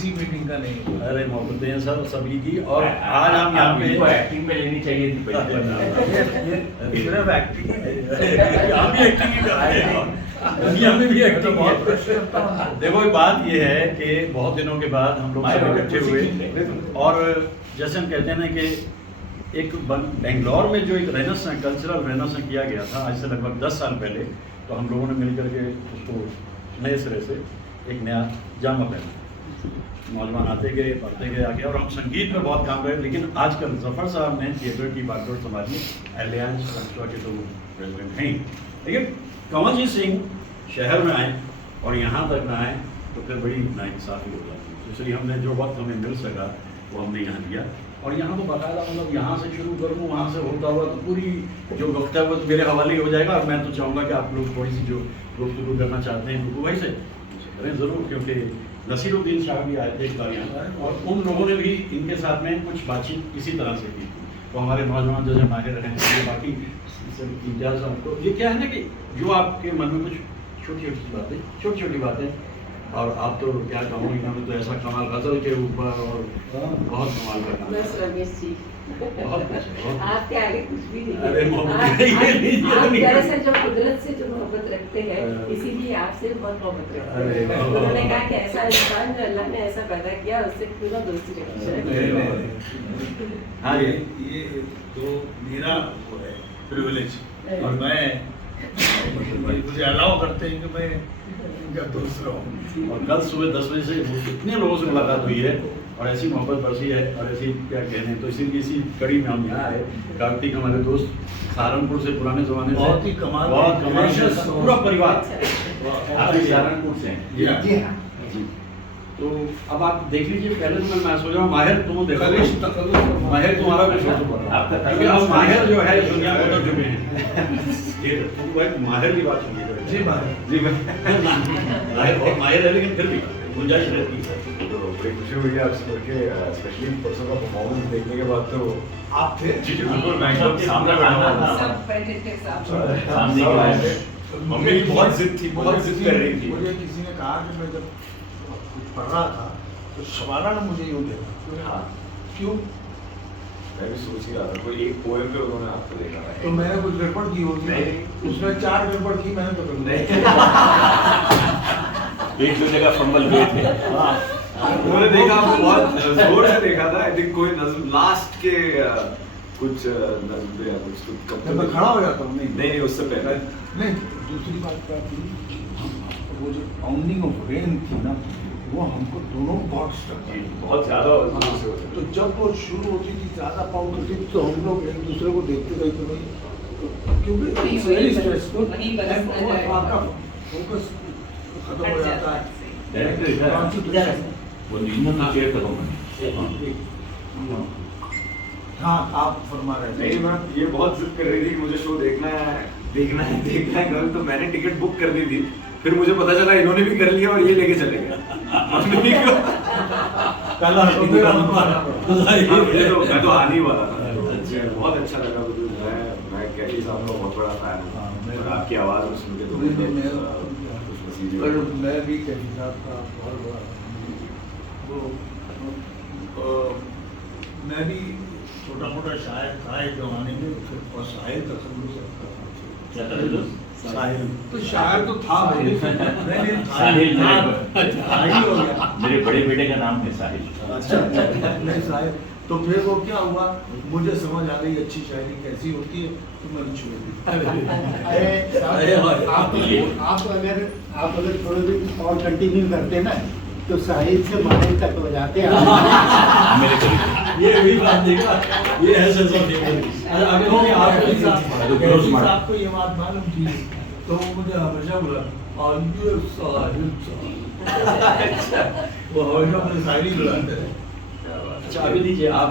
किसी मीटिंग का नहीं। अरे मोहब्बतें हैं सर सभी की। और आज हम यहाँ पे एक्टिंग में लेनी चाहिए थी पहले। ये सिर्फ एक्टिंग है। यहाँ भी एक्टिंग ही कर रहे हैं, दुनिया में भी एक्टिंग है। देखो बात ये है कि बहुत दिनों के बाद हम लोग सब इकट्ठे हुए, और जैसे हम कहते हैं ना कि एक बेंगलोर में जो एक रेनेसां कल्चरल रेनेसां किया गया था आज से लगभग 10 साल पहले, तो हम लोगों ने मिलकर के उसको नए सिरे से एक नया जामा पहना। नौजवान आते गए पढ़ते गए आगे, और हम संगीत में बहुत काम रहे। लेकिन आजकल जफर साहब ने थिएटर की बागडोर संभाली, एलियंस कंस्ट्रा के तो प्रेसिडेंट हैं। लेकिन कंवल जीत सिंह शहर में आए और यहाँ तक ना आए तो फिर बड़ी नाइंसाफ़ी हो जाती है। इसलिए हमने जो वक्त हमें मिल सका वो हमने यहाँ दिया, और यहाँ तो बाकायदा मतलब यहाँ से शुरू करूँ वहाँ से होता हुआ तो पूरी जो वक्त है वो तो मेरे हवाले हो जाएगा। और मैं तो चाहूँगा कि आप लोग थोड़ी सी जो गुफ्तगू करना चाहते हैं तो वही से करें ज़रूर, क्योंकि नसीरुद्दीन साहब भी आए थे एक बार यहाँ, और उन लोगों ने भी इनके साथ में कुछ बातचीत इसी तरह से की। तो हमारे नौजवान जैसे माहिर हैं, बाकी इम्तियाज़ साहब को ये क्या है ना कि जो आपके मन में कुछ छोटी छोटी बातें, और आप तो क्या कहूँ इन्होंने तो ऐसा कमाल गजल के ऊपर और बहुत कमाल का काम। बस रमेश जी बहुत आपके आगे कुछ भी नहीं अरे है। मोहब्बत आप दरअसल जो कुदरत से जो मोहब्बत रखते हैं इसीलिए आपसे बहुत मोहब्बत रखते अरे हैं। उन्होंने कहा कि ऐसा इंसान जो अल्लाह ने ऐसा पैदा किया उससे पूरा दोस्ती रखनी चाहिए। हाँ ये तो मेरा वो है प्रिविलेज, और मैं मुझे अलाउ करते हैं कि मैं इनका दोस्त रहूं। और कल सुबह 10 बजे से इतने लोगों से मुलाकात हुई है और ऐसी मोहब्बत बरसी है, और ऐसी क्या कहने, तो इसीलिए इसी कड़ी में हम यहाँ आए। कार्तिक हमारे दोस्त सहारनपुर से पुराने ज़माने से, बहुत ही कमाल, बहुत कमाल से पूरा परिवार। आप भी सहारनपुर से हैं? जी हाँ जी। तो अब आप देख लीजिए, पहले तो मैं सोच रहा हूँ माहिर तुम देखो, माहिर तुम्हारा भी छोटा पड़ा, क्योंकि अब माहिर जो है इस दुनिया में उतर चुके हैं। ये तुमको एक माहिर की बात सुनिए जी माहिर जी माहिर बहुत माहिर है, लेकिन फिर भी गुंजाइश रहती है। तो बड़ी खुशी हुई है आपसे मिलके, स्पेशली परसों का परफॉर्मेंस देखने के बाद। तो आप थे? जी जी बिल्कुल, मैं एकदम सामने बैठा हुआ था। सब बैठे थे साथ। सामने के बाद मम्मी की बहुत जिद थी, बहुत जिद कर रही थी। मुझे किसी ने कहा कि मैं जब कुछ पढ़ रहा था तो शबाना ने मुझे यूँ देखा। हाँ, क्यों? मैं भी सोच ही रहा था कोई एक पोएम पे उन्होंने आपको देखा है। तो मैंने कुछ गड़बड़ की होगी? नहीं। उसने 4 गड़बड़ की, मैंने तो गड़बड़ नहीं। एक दो जगह फंबल हुए थे। हाँ, उन्होंने देखा, आपको बहुत जोर से देखा था। आई थिंक कोई नज़्म लास्ट के कुछ नज़्म या कुछ तो कब जब मैं खड़ा हो जाता हूँ। नहीं उससे पहले नहीं, दूसरी बात क्या थी, वो जो पाउंडिंग ऑफ रेन थी ना, वो हमको दोनों बहुत स्ट्रक जी बहुत ज़्यादा जोर से होता तो जब वो शुरू होती थी, ज़्यादा पाउंड होती थी, तो हम लोग एक दूसरे को देखते थे कि भाई, क्योंकि it's very stressful, वहीं बरसना and वो जाएगा। आपका फोकस खत्म हो जाता है। डायरेक्टर इधर है। Concentration। वो इन दोनों चेयर पर होंगे। हाँ, आप फरमा रहे थे। नहीं, मैं ये बहुत जिद कर रही थी कि मुझे शो देखना है देखना है देखना है कल। तो मैंने टिकट बुक कर दी थी, फिर मुझे पता चला इन्होंने भी कर लिया और ये लेके चले गए। मम्मी को मैं तो आने ही वाला था। बहुत अच्छा लगा मुझे। मैं कैटी साहब का बहुत बड़ा फैन हूँ, और आपकी आवाज़ में सुन के तो और मैं भी कैदी साहब का बहुत बड़ा तो मैं भी छोटा मोटा शायर था एक जमाने में, और शायर का क्या था? साहिल तो शायर तो था भाई। साहिल हो गया। मेरे बड़े बेटे का नाम है साहिल। अच्छा नहीं साहिल। तो फिर वो क्या हुआ, मुझे समझ आ गई अच्छी शायरी कैसी होती है, तो मैंने छोड़ दी। आप अगर थोड़े दिन और कंटिन्यू करते ना तो साहिल से माहिर तक हो जाते हैं। मेरे करीब ये भी बात देखा, ये है सेंस ऑफ ह्यूमर। आपको ये बात मालूम थी, तो वो मुझे हमेशा बोला वो हमेशा मुझे शायरी बुलाते रहे। अच्छा अभी दीजिए आप,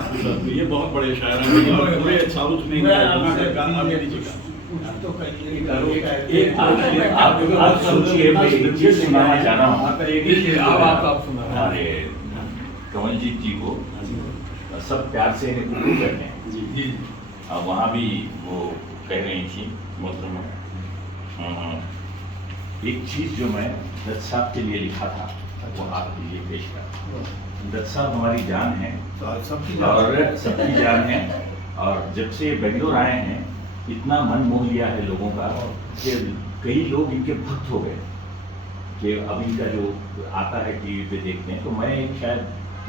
ये बहुत बड़े शायर हैं और पूरे साउथ में आगे दीजिएगा। तो आप सोचिए, मैं एक चीज सुनाना चाह रहा हूँ। आप सुना हमारे कंवलजीत जी को सब प्यार से इन्हें कुकू कहते हैं जी। अब वहाँ भी वो कह रही थी मोहतरमा, एक चीज़ जो मैं दत्त साहब के लिए लिखा था वो आपके लिए पेश करता हूँ। दत्त साहब हमारी जान है सबकी और सबकी जान है, और जब से बेंगलोर आए हैं इतना मन मोह लिया है लोगों का कि कई लोग इनके भक्त हो गए कि अब इनका जो आता है टीवी पे देखते हैं। तो मैं शायद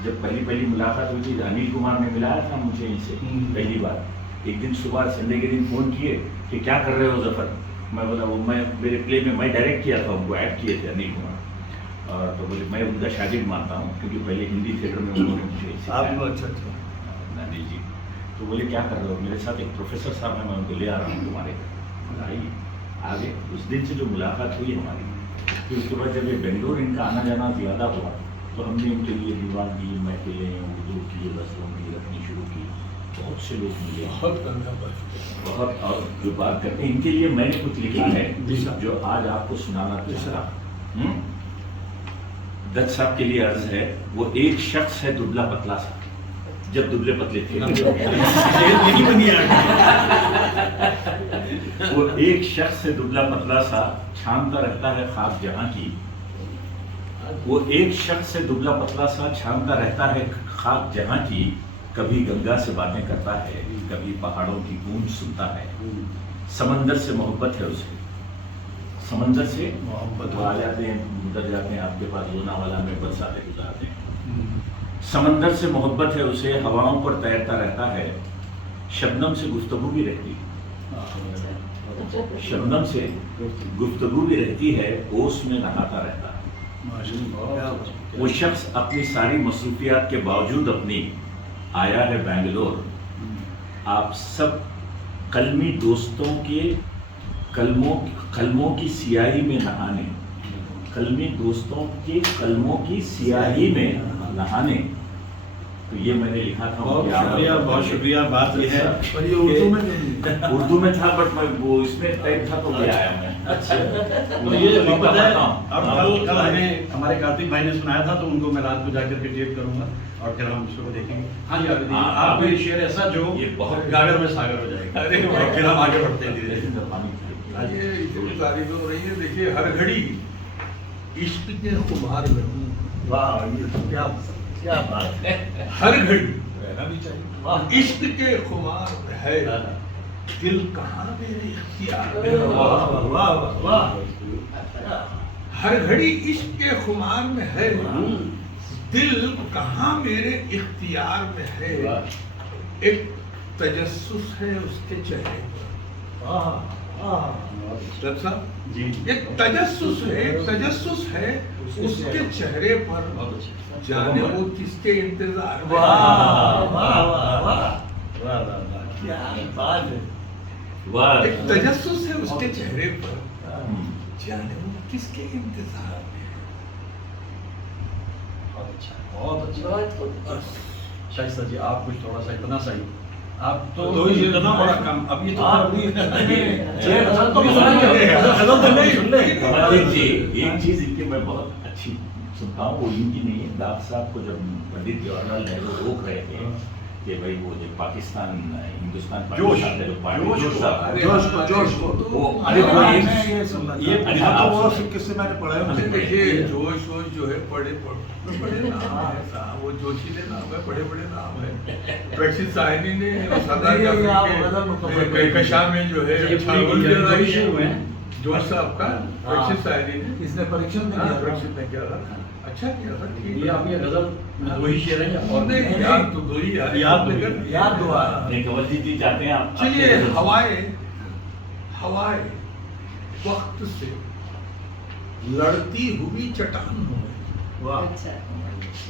जब पहली मुलाकात हुई थी, अनिल कुमार ने मिलाया था मुझे इनसे पहली बार। एक दिन सुबह संडे के दिन फ़ोन किए कि क्या कर रहे हो ज़फ़र। मैं बोला वो मैं मेरे प्ले में मैं डायरेक्ट किया था, उनको ऐड किए थे अनिल कुमार। और तो बोले मैं उनका शागिर्द मानता हूँ क्योंकि पहले हिंदी थिएटर में उन्होंने मुझे सिखाया। अच्छा नानी जी तो बोले क्या कर रहे हो, मेरे साथ एक प्रोफेसर साहब हैं, मैं उनको ले आ रहा हूँ तुम्हारे घर। आइए आगे। उस दिन से जो मुलाकात हुई हमारी, फिर उसके बाद जब ये बेंगलोर इनका आना जाना ज़्यादा हुआ तो हमने इनके लिए दीवानगी, महफिलें, उर्दू की रस्मों की रखनी शुरू की। बहुत से लोग मिले, बहुत। और जो बात करते हैं इनके लिए मैंने कुछ लिखा है जो आज आपको सुनाना चाहता हूँ। दत्त साहब के लिए अर्ज है, वो एक शख्स है दुबला पतला सा, जब दुबले पतले थे वो एक शख्स है दुबला पतला सा, छानता रहता है खाक जहां की। वो एक शख्स है दुबला पतला सा, छानता रहता है खाक जहां की। कभी गंगा से बातें करता है, कभी पहाड़ों की गूंज सुनता है। समंदर से मोहब्बत है उसे, समंदर से मोहब्बत। वो आ जाते हैं, उतर जाते हैं आपके पास लोनावाला में, बरसातें गुजारते हैं। समंदर से मोहब्बत है उसे, हवाओं पर तैरता रहता है। शबनम से गुफ्तगू भी रहती है, शबनम से गुफ्तगू भी रहती है, ओस में नहाता रहता है। वो शख्स अपनी सारी मसरूफियात के बावजूद अपनी आया है बेंगलोर। आप सब कलमी दोस्तों के कलमों की सियाही में नहाने, कलमी दोस्तों के कलमों की सियाही में नहाने। तो ये मैंने लिखा था। बहुत शुक्रिया। बात यह है पर ये उर्दू में था, बट मैं वो इसमें टाइप था तो ले आया मैं। अच्छा तो ये पता है, अब कल हमें हमारे कार्तिक भाई ने सुनाया था, तो उनको मैं रात को जाकर के टेप करूंगा और फिर हम उसको देखेंगे। हाँ जी, आपको ये शेर ऐसा जो ये बहुत गागर में सागर हो जाएगा। अरे फिर हम आगे बढ़ते हैं धीरे धीरे। ये इतनी तारीफ हो रही है। देखिए, हर घड़ी इश्क के खुमार में हूँ। वाह, ये क्या बात है। हर घड़ी रहना भी चाहिए। इश्क के खुमार में है, दिल कहाँ मेरे इख्तियार में है। वाह वाह वाह। हर घड़ी इश्क के खुमार में है, दिल कहाँ मेरे इख्तियार में है। एक तजस्सुस है उसके चेहरे पर। दत्त साहब जी एक तजस्सुस है उसके चेहरे पर, जाने वो किसके इंतजार में। वाह वाह वाह वाह, क्या बात है। वाह। एक तजस्सुस है उसके चेहरे पर, जाने वो किसके इंतजार में। बहुत अच्छा। शाइस्ता जी, आप कुछ थोड़ा सा इतना सही, आप तो दो ही इतना बड़ा काम अब ये तो एक चीज इनकी मैं बहुत अच्छी सुनता हूँ, वो इनकी नहीं है। दाद साहब को जब पंडित जवाहरलाल नेहरू रोक रहे थे कि भाई वो जो पाकिस्तान हिंदुस्तान जोश जोश को वो अरे वो भाई, एक- ये अरे तो आप वो सुनिए। किससे मैंने पढ़ा है मुझे। देखिए, जोश जो है बड़े नाम है साहब, वो जोशीले नाम है, बड़े नाम है। प्रेक्षित साहिनी ने और सरदार नहीं, जाफरी आप के मतलब मुकम्मल कहकशां में जो है ये छागल पूरी जलाई है। हुए हैं। जोश साहब का प्रेक्षित साहिनी ने इसने परीक्षण में हाँ, किया प्रेक्षित ने किया था। अच्छा किया था, ठीक ये आप ये गजल में दो ही शेर हैं और नहीं, याद तो दो ही याद याद दो ही। लेकिन- याद दो आ। नहीं, कंवल जी चाहते हैं आप। चलिए, आपके- हवाएं वक्त से लड़ती हुई चट्टान हो गई। वाह, अच्छा,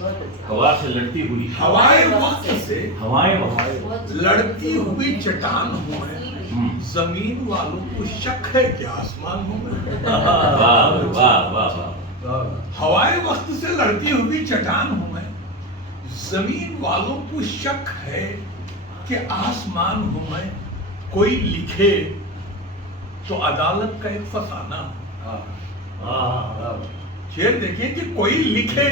बहुत अच्छा। हवा से लड़ती हुई हवाएं वक्त से हवाएं वक्त लड़ती हुई चट्टान हो गए। जमीन वालों को शक है कि आसमान हो गए। वाह वाह वाह। हवाएं वक्त से लड़ती हुई चट्टान हूं मैं, जमीन वालों को शक है कि आसमान हूं मैं। कोई लिखे तो अदालत का एक फसाना हो। शेर देखिए कि कोई लिखे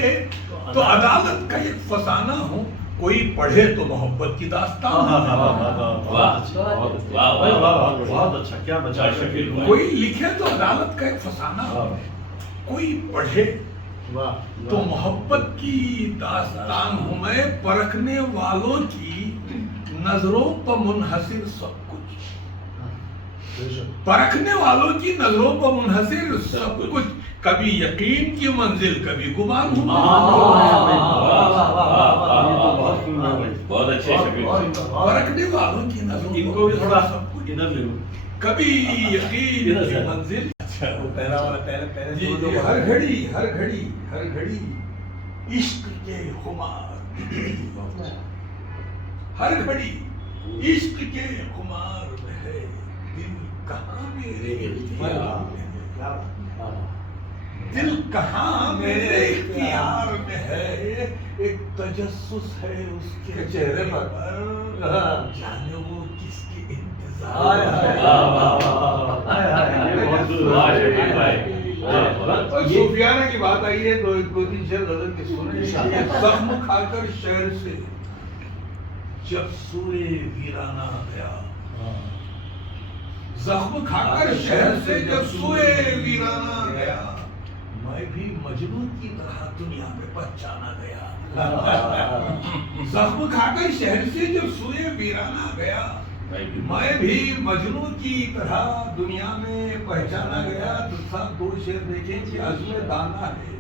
तो अदालत का एक फसाना हो, कोई पढ़े तो मोहब्बत की दास्तान हो। बहुत अच्छा, क्या बचा शकील भाई। कोई लिखे तो अदालत का एक फसाना हो, कोई पढ़े वाह तो मोहब्बत की दास्तान हूं मैं, परखने वालों की नजरों पर मुनहसिर सब कुछ, परखने वालों की नजरों पर मुनहसिर सब कुछ, कभी यकीन की मंजिल कभी गुमान हूं मैं। बहुत अच्छे शबीर भाई। परखने वालों की नजरों इनको भी थोड़ा इधर ले लो। कभी यकीन की मंजिल। वो पहला वाला पहले जी जी, हर घड़ी इश्क के खुमार, हर घड़ी इश्क के खुमार में है, दिल कहाँ मेरे इख्तियार में है, दिल कहाँ मेरे इख्तियार में है, एक तजस्सुस है उसके चेहरे पर, जाने वो किसके इंतजार है। और सूफियाना की बात आई है तो एक दो तीन शेर गजल के सुने। जख्म खाकर शहर से जब सूए वीराना गया, जख्म खाकर शहर से जब सूए वीराना गया, मैं भी मजनू की तरह दुनिया में पहचाना गया। जख्म खाकर शहर से जब सूए वीराना गया, मैं भी मजनू की तरह दुनिया में पहचाना गया। तो साहब दो शेर देखें कि अज़्म दाना है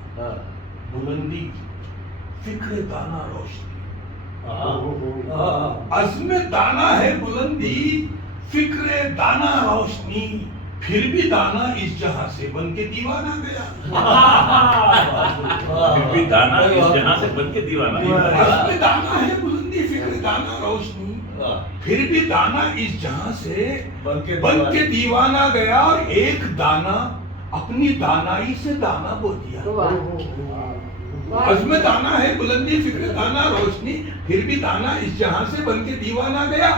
बुलंदी, फिक्र दाना रोशनी, अज़्म दाना है बुलंदी, फिक्र दाना रोशनी, फिर भी दाना इस जहां से बन के दीवाना गया। फिर भी दाना इस जहां से बन के दीवाना। अज़्म दाना है बुलंदी, फिक्र दाना रोशनी, फिर भी दाना इस जहां से बन के दीवाना गया। और एक दाना अपनी दानाई से दाना बो दिया। अज़्म दाना है बुलंदी, फिक्र दाना रोशनी, फिर भी दाना इस जहां से बन के दीवाना गया।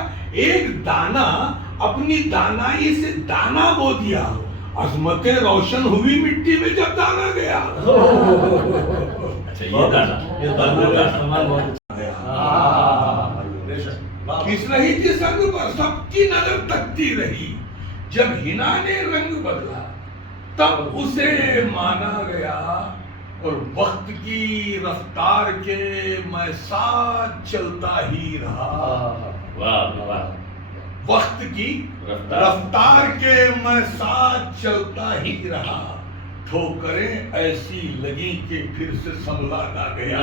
एक दाना अपनी दानाई से दाना बो दिया, अज़मतें रोशन हुई मिट्टी में जब दाना गया। अच्छा ये दाना किस रही थी संग पर सबकी नजर तकती रही, जब हिना ने रंग बदला तब उसे माना गया। और वक्त की रफ्तार के मैं साथ चलता ही रहा। वाह वाह। वक्त की रफ्तार के मैं साथ चलता ही रहा, ठोकरें ऐसी लगी कि फिर से संभला ना गया।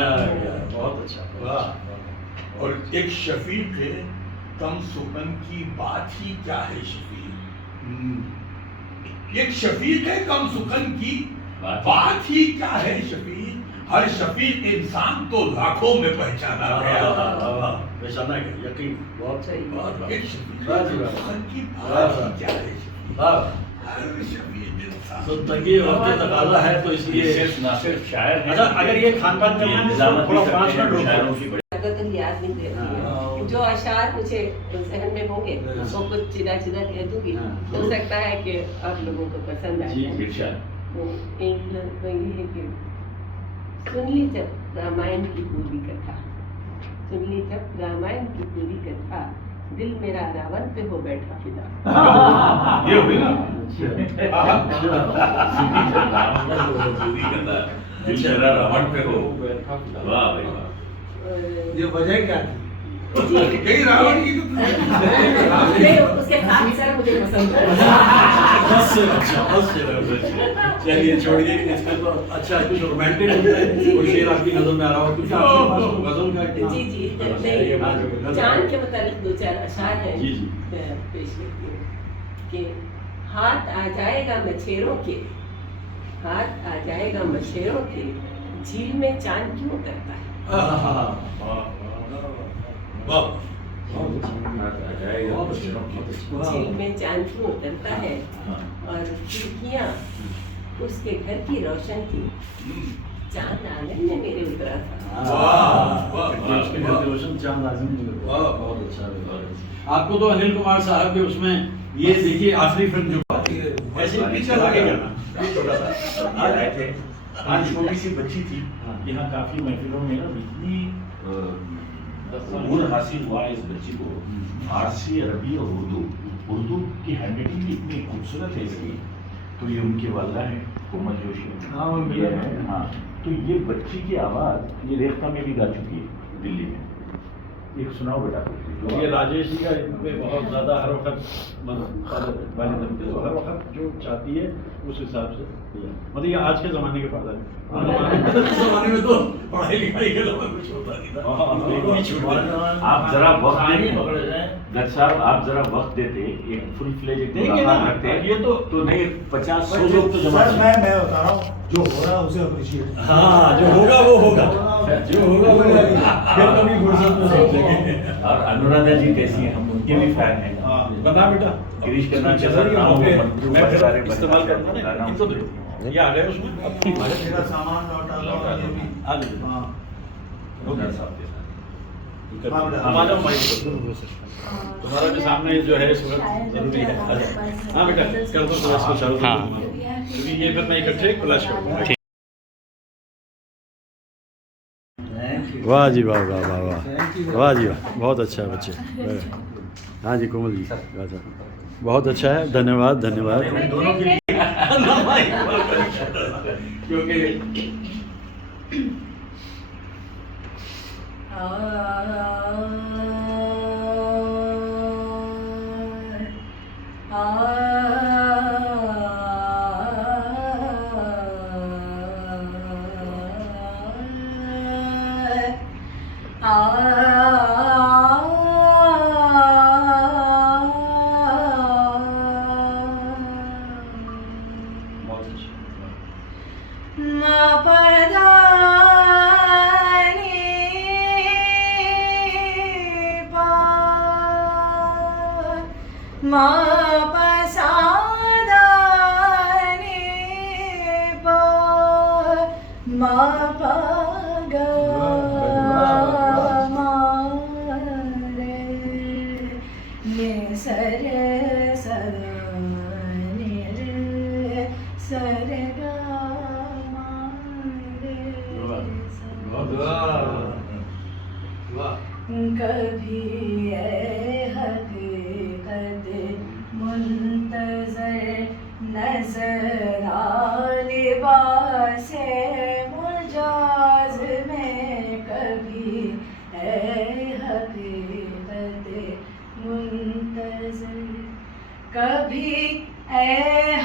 बहुत अच्छा। वाह। और एक शफीक है कम सुकन की बात ही क्या है शफीक, एक शफीक है कम सुकन की बात ही क्या है शफीक, हर शफीक इंसान तो लाखों में पहचाना गया। पहचाना गया, यकीन बहुत सही। एक शफीक कम सुकन की बात ही क्या है शफीक, हर शफीक इंसान। तो तंगी वक्त की तकाजा है तो इसलिए सिर्फ ना सिर्फ शायर हैं। अच्छा, अगर ये खानपान करना है तो थोड़ा 5 मिनट रुको। शायरों की बड़ी अगर तुम याद नहीं दे रही है, जो अशार मुझे जहन में होंगे वो कुछ चिदा चिदा कह दूंगी, हो सकता है कि आप लोगों को पसंद आए। जी, इरशाद। तो एक तो ये है कि सुन ली जब रामायण की पूरी कथा, सुन ली जब रामायण की पूरी कथा, दिल मेरा रावण पे हो बैठा फिदा। ये हुई ना। रावण पे हो। वाह भाई वाह। ये वजह क्या थी? यही रावण की नहीं, उसके साथ सर मुझे पसंद है। बस से चलिए छोड़िए इसका तो अच्छा कुछ रोमांटिक कोई शेर आपकी नजर में आ रहा हो, क्योंकि आपके पास तो गजल का इतना जी जी नहीं, चांद के मुताबिक दो चार अशार हैं जी, जी। पेश करती हूँ कि हाथ आ जाएगा मछेरों के, हाथ आ जाएगा मछेरों के, झील में चांद क्यों करता है। झील में चांद क्यों उतरता है, और खिड़कियाँ उसके घर की रोशन थी, चांद आंगन में मेरे उतरा था। उसके घर के रोशन चांद आजम जी। बहुत अच्छा। आपको तो अनिल कुमार साहब के उसमें ये देखिए आखिरी फिल्म जो ऐसे पीछे आगे जाना आज छोटी सी बच्ची थी यहाँ काफी महफिलों में ना इतनी गुण हासिल हुआ इस बच्ची को, फारसी अरबी और उर्दू की हैंडराइटिंग भी इतनी खूबसूरत है इसकी। तो ये उनकी वालदा है कोमल जोशी। हाँ, तो तो ये बच्ची की आवाज़ ये रेखा में भी गा चुकी है दिल्ली में। एक सुनाओ बेटा। ये राजेश जी का इन पे बहुत ज़्यादा हर वक्त मतलब हर वक्त जो चाहती है उस हिसाब से मतलब ये आज के ज़माने के फायदा है। ज़माने में तो पढ़ाई लिखाई के अलावा कुछ होता नहीं था। आप जरा वक्त आगे देते पकड़े जाए। गज साहब, आप जरा वक्त देते, एक फुल फ्लेज एक देंगे मुलाकात ना, रखते ये तो नहीं 50-100 लोग तो जमा सर मैं बता रहा हूँ जो हो रहा है उसे अप्रिशिएट। हाँ, जो होगा वो होगा, जो होगा वो होगा। फिर कभी फुर्सत में सोचेंगे। और अनुराधा जी कैसी हैं, हम उनके भी फैन हैं। बता बेटा गिरीश कर्नाड के चला साथ गया, नाम ओके। मंजू मैं फिर भट्टाचार्य इस्तेमाल बनना करूंगा चाहता ना, हूं। इनको दो। ये आ गए उसमें अब मेरा सामान लौटा लो ये भी। आ गए। हाँ अनुराधा साहब के साथ। हम आ जाओ माइक पर। तुम्हारा भी सामने जो है इस वक्त जरूरी है। हाँ बेटा कर दो थोड़ा इसको चालू कर दो। क्योंकि ये फिर मैं इकट्ठे फ्लैश करूँगा। वाह जी वाह वाह वाह वाह वाह जी वाह, बहुत अच्छा है बच्चे। हाँ जी कोमल जी बहुत अच्छा है, धन्यवाद धन्यवाद। दोनों के लिए क्योंकि कभी ये हकीकत मुंतज़र नज़र आ लिबासे मुजाज में, कभी ए हकीकत मुंतज़र, कभी ए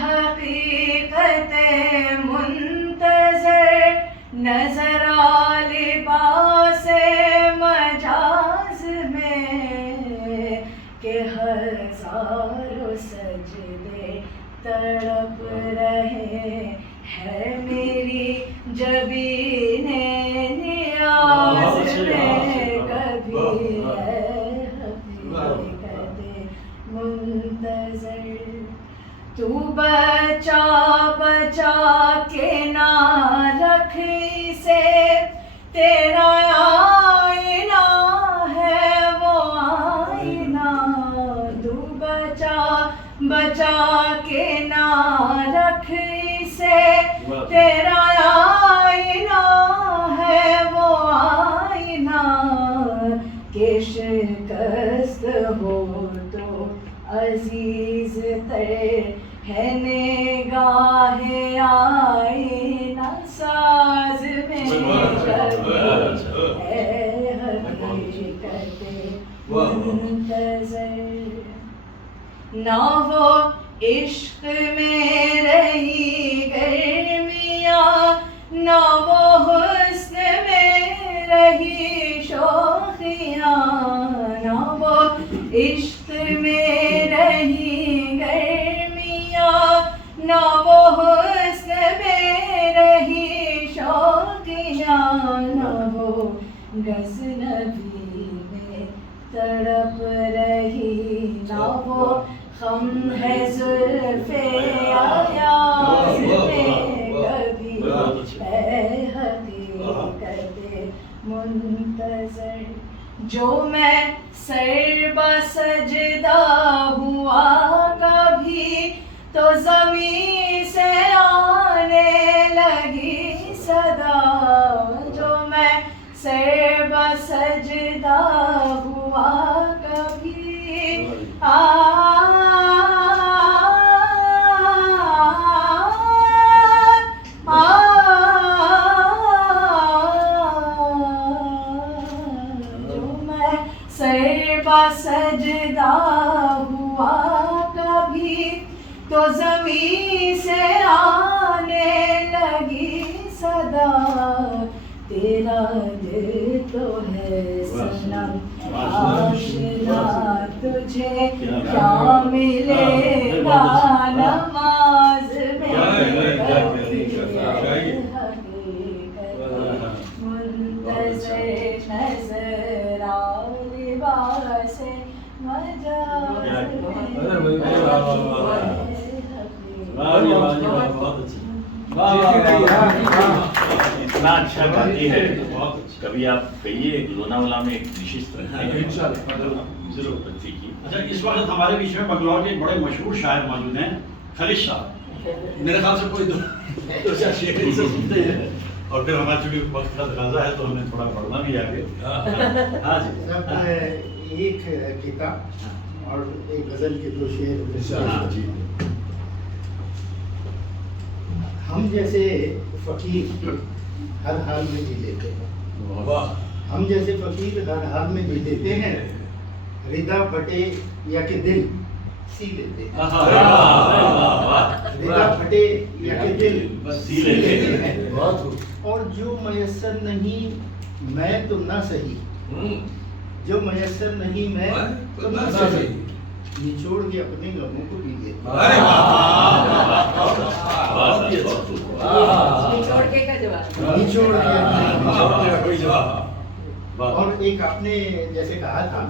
हकीकत मुंतज़र नज़र आ लिबासे मजाज में, के हज़ारों सजदे तड़प रहे हैं मेरी जबीने नियाज़ में, कभी है हकीकत मुंतज़र। तू बचा बचा के ना रख इसे, तेरा आईना है वो आईना, तू बचा बचा के ना रख इसे, तेरा आईना है वो आईना, के शिकस्त हो तो अजीज तर है निगाहे आईना साज में, कभी है हकीकत मुंतज़र। ना वो इश्क में रही गर्मियाँ, ना वो हुस्न में रही शौक़ियाँ, ना वो इश्क में रही गर्मियाँ, ना वो हुस्न में रही शौक़ियाँ, ना वो गज़नबी में तड़प रही, ना वो खम है ज़ुल्फ़े अयाज़ में, कभी है हकीकत मुंतज़र। जो मैं सर बसजदा हुआ कभी, तो ज़मीं से आने लगी सदा, जो मैं सर बसजदा हुआ कभी, याद तो है सनम आशना तुझे क्या मिलेगा नमाज में मुंतज़िर नज़र आओ लिबास इतना अच्छा गाती है। कभी आप कहिए लोनावाला में एक विशिष्ट जरूर बच्ची की। अच्छा, इस वक्त हमारे बीच में बंगलौर के बड़े मशहूर शायर मौजूद हैं, खलील साहब। मेरे ख्याल से कोई दो चार शेर इनसे सुनते हैं और फिर हमारा चूंकि वक्त का तकाजा है तो हमें थोड़ा पढ़ना भी आगे। हाँ जी। सब एक किताब और एक गजल के 2 शेर। हाँ जी। हम जैसे फकीर हर हाल में जी लेते हैं। वाह, हम जैसे फकीर हर हाल में जी लेते हैं। रिदा फटे या कि दिल सी लेते हैं। रिदा फटे या कि दिल सी लेते हैं। बहुत और जो मयसर नहीं मैं तो ना सही, जो मयसर नहीं मैं तो ना सही, निचोड़ के अपने गमों को भी लेते हैं। अरे निचोड़ के का जवाब। निचोड़ के अपने कोई जवाब। और एक आपने जैसे कहा था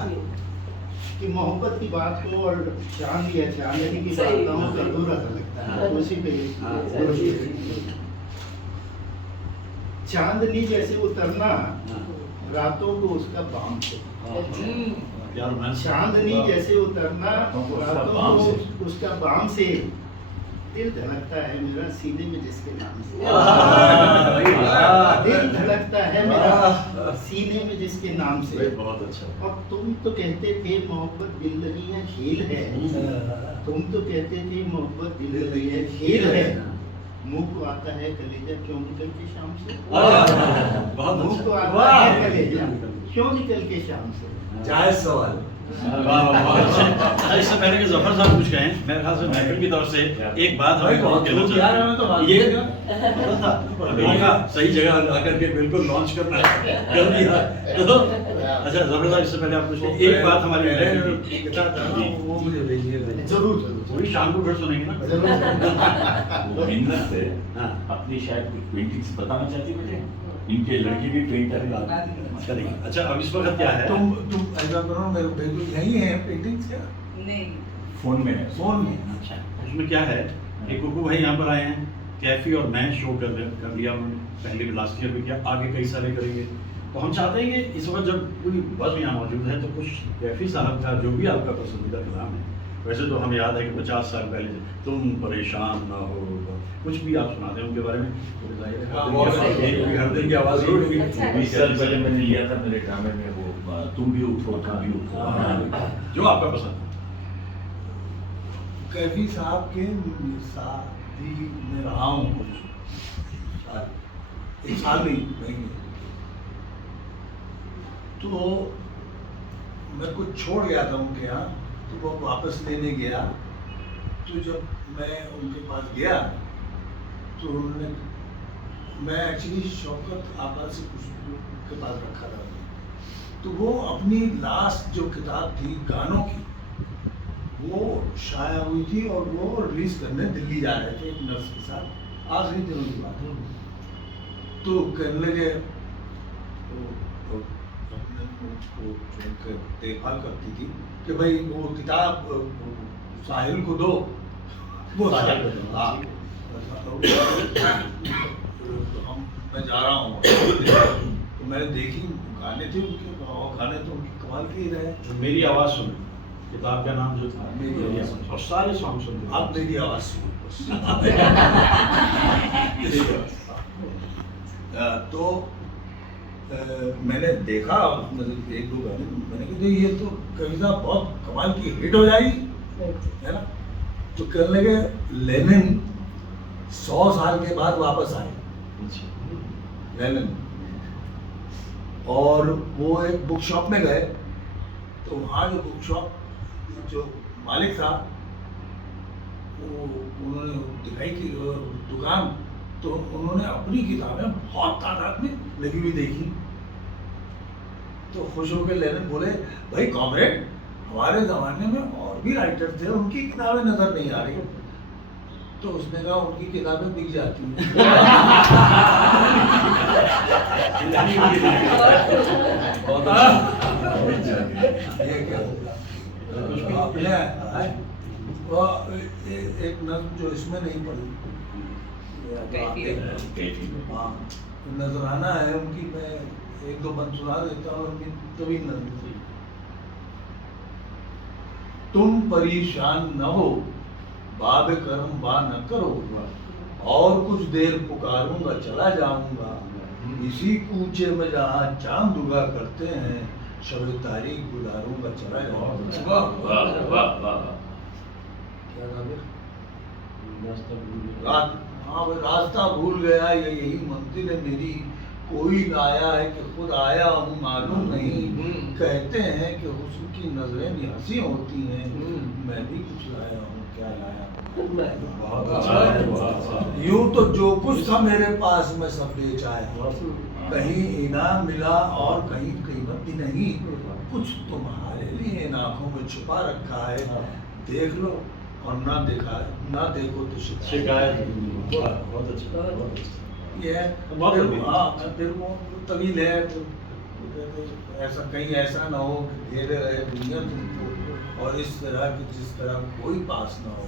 कि मोहब्बत की बात को और चांद या चांदनी की बात ना हो तो अधूरा सा लगता है। तो उसी पे चांदनी जैसे उतरना रातों को उसका बाम से, यार मैं चांदनी जैसे उतरना रातों को उसका बाम से, दिल धड़कता है मेरा सीने में जिसके नाम से। दिल धड़कता है मेरा सीने में जिसके नाम से। बहुत अच्छा। और तुम तो कहते थे मोहब्बत दिल लगी है खेल है, तुम तो कहते थे मोहब्बत दिल लगी है खेल है। मुंह को आता है कलेजा क्यों निकल के शाम से। बहुत मुंह को अच्छा। आता है कलेजा क्यों निकल के शाम से। जायज सवाल। अच्छा, इससे पहले कि जफर साहब कुछ कहें, मेरे ख्याल से महफिल की तरफ से एक बात हमें बहुत कहना खूब यार, हमें तो चाहते बात हैं। ये करेगा। पता था अभी का सही जगह आकर के बिल्कुल लॉन्च करना कर दिया। तो अच्छा जफर साहब, इससे पहले आप कुछ कहें। एक बात हमारी महफिल की किताब था ना, वो मुझे भेजिए। जरूर पूरी शाम को फिर सुनेंगे ना। वो मिन्नत से हाँ। अपनी शायद कुछ पेंटिंग्स बताना चाहती मुझे। इनके लड़के भी पेंटर है। करेंगे। अच्छा, अब इस वक्त क्या है? तुम ऐसा करो, मेरे को भेजो। यही है पेंटिंग्स क्या नहीं फोन में है। फोन में? अच्छा, उसमें क्या है कि कुकू भाई यहाँ पर आए हैं, कैफी और मैं शो कर लिया उन्होंने, पहले भी लास्ट ईयर भी किया, आगे कई सारे करेंगे। तो हम चाहते हैं कि इस वक्त जब पूरी बस यहाँ मौजूद है तो कुछ कैफी साहब का जो भी आपका पसंदीदा कलाम है, वैसे तो हमें याद है कि 50 साल पहले तुम परेशान ना हो, कुछ भी आप सुनाते हैं उनके बारे में। तो जाहिर है हर दिन की आवाज़ जरूर होगी। 20 साल पहले मैंने लिया था मेरे ड्रामे में वो तुम भी उठो तुम भी उठो। जो आपका पसंद कैफी साहब के शादी में रहा हूँ कुछ एक साल नहीं महीने। तो मैं कुछ छोड़ गया था उनके यहाँ, तो वो वापस लेने गया। तो जब मैं उनके पास गया तो उन्होंने, मैं एक्चुअली शौकत आपा से कुछ के पास रखा था, तो वो अपनी लास्ट जो किताब थी गानों की वो शाया हुई थी और वो रिलीज करने दिल्ली जा रहे थे एक नर्स के साथ, आखिरी दिनों की बात है। तो कहने लगे, तो अपने को चुनकर देखभाल करती थी कि भाई वो किताब साहिल को दो, वो साहिल को दो। हाँ, मैं जा रहा हूँ तो मैंने देखी गाने थे उनके, और गाने तो उनके कमाल के ही रहे। मेरी आवाज़ सुनो, किताब का नाम जो था मेरी आवाज़, और सारे सॉन्ग सुनते आप मेरी आवाज़ सुनो बस। तो मैंने देखा, मतलब एक दो गाने, मैंने कहा ये तो कविता बहुत कमाल की हिट हो जाएगी, है ना। तो कहने लगे लेनिन 100 साल के बाद वापस आए, लेनिन, और वो एक बुक शॉप में गए। तो वहाँ जो बुक शॉप जो मालिक था, वो उन्होंने दिखाई कि दुकान, तो उन्होंने अपनी किताबें बहुत तादाद में लगी हुई देखी, तो खुश होकर लेनिन बोले, भाई कॉमरेड, हमारे ज़माने में और भी राइटर थे, उनकी किताबें नज़र नहीं आ रही। तो उसने कहा उनकी किताबें बिक जाती हैं। ये क्या होगा? आपने वो एक नज़्म जो इसमें नहीं पढ़ी, हाँ, नजराना है उनकी, मैं एक दो बंद सुना देता हूँ, उनकी तवील नज़्म थी। तुम परेशान न हो, बाब करम बा न करो, और कुछ देर पुकारूंगा चला जाऊंगा, इसी कूचे में जहाँ चांद उगा करते हैं, शब तारीख गुजारूंगा चला जाऊंगा। वाह वाह वाह। क्या नाम है? हाँ भाई, रास्ता भूल गया, ये यही मंजिल है मेरी, कोई लाया है कि खुद आया हूँ मालूम नहीं, कहते हैं कि हुस्न की नजरें निहासी होती हैं, मैं भी कुछ लाया हूँ, क्या लाया हूँ। यूं तो जो कुछ था मेरे पास में सब बेच आया, कहीं इनाम मिला और कहीं कीमत भी नहीं, कुछ तुम्हारे लिए इन आंखों में छुपा रखा है, देख लो और ना देखो तो शिकायत। बहुत अच्छा। ये है, फिर वो तवील है, तो ऐसा कहीं ऐसा ना हो कि घेरे रहे दुनिया तुमको, और इस तरह की जिस तरह कोई पास ना हो,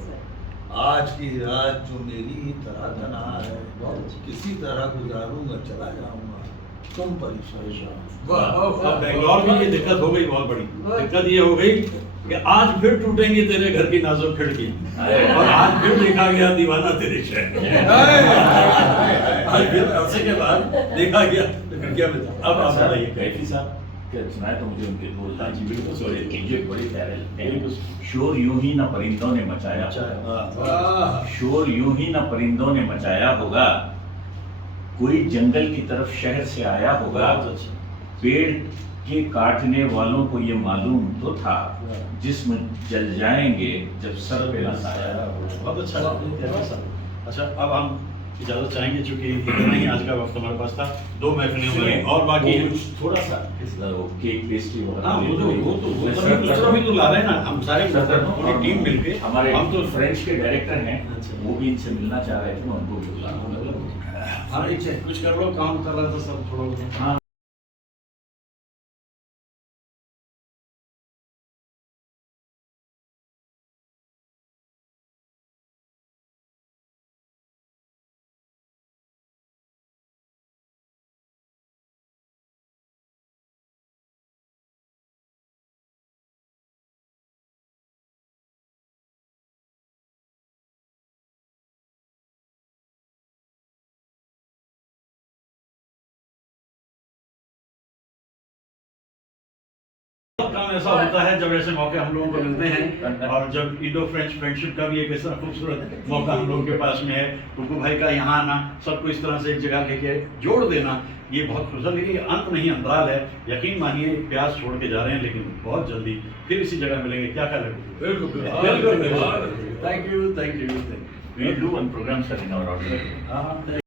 आज की रात जो मेरी ही तरह तनहा है, किसी तरह गुजारूंगा चला जाऊंगा, तुम परेशान। अब बेंगलोर में ये दिक्कत हो गई, बहुत बड़ी दिक्कत ये हो गई कि आज फिर टूटेंगी तेरे घर की नाजुक खिड़कियां, और आज फिर देखा गया दीवाना तेरे शहर। आज फिर अरसे के बाद देखा गया खिड़कियां में था। अब आप बताइए। कैफी साहब क्या सुनाए तो मुझे उनके दो लाइन जी बिल्कुल सॉरी, मुझे बड़ी प्यारे लगते हैं। शोर यूं ही न परिंदों ने मचाया, शोर यूं ही न परिंदों ने मचाया होगा, कोई जंगल की तरफ शहर से आया होगा, पेड़ के काटने वालों को ये मालूम तो था, जिस्म जल जाएंगे जब सर पे ना साया। बहुत अच्छा। अच्छा, अब हम इजाजत चाहेंगे, चूंकि इतना ही आज का वक्त हमारे पास था, दो महफिलें हो गई और बाकी है थोड़ा सा केक पेस्ट्री वगैरह। हाँ, वो तो ला रहे हैं ना, हम सारे पूरी टीम मिलके, हमारे हम तो फ्रेंच के डायरेक्टर हैं, वो भी इनसे मिलना चाह रहे थे, उनको भी बुलाना। हाँ, कुछ कर लो, काम कर रहा था सब थोड़ा। हाँ, काम ऐसा होता है जब ऐसे मौके हम लोगों को मिलते हैं, और जब इंडो फ्रेंच फ्रेंडशिप का भी एक ऐसा खूबसूरत मौका हम लोगों के पास में है, टुकू भाई का यहाँ आना, सबको इस तरह से एक जगह लेके जोड़ देना, ये बहुत खुशहाल है। ये अंत नहीं अंतराल है, यकीन मानिए प्यास छोड़ के जा रहे हैं, लेकिन बहुत जल्दी फिर इसी जगह मिलेंगे। क्या ख्याल है? बिल्कुल। Thank you. We do one program, sir, in our auditorium.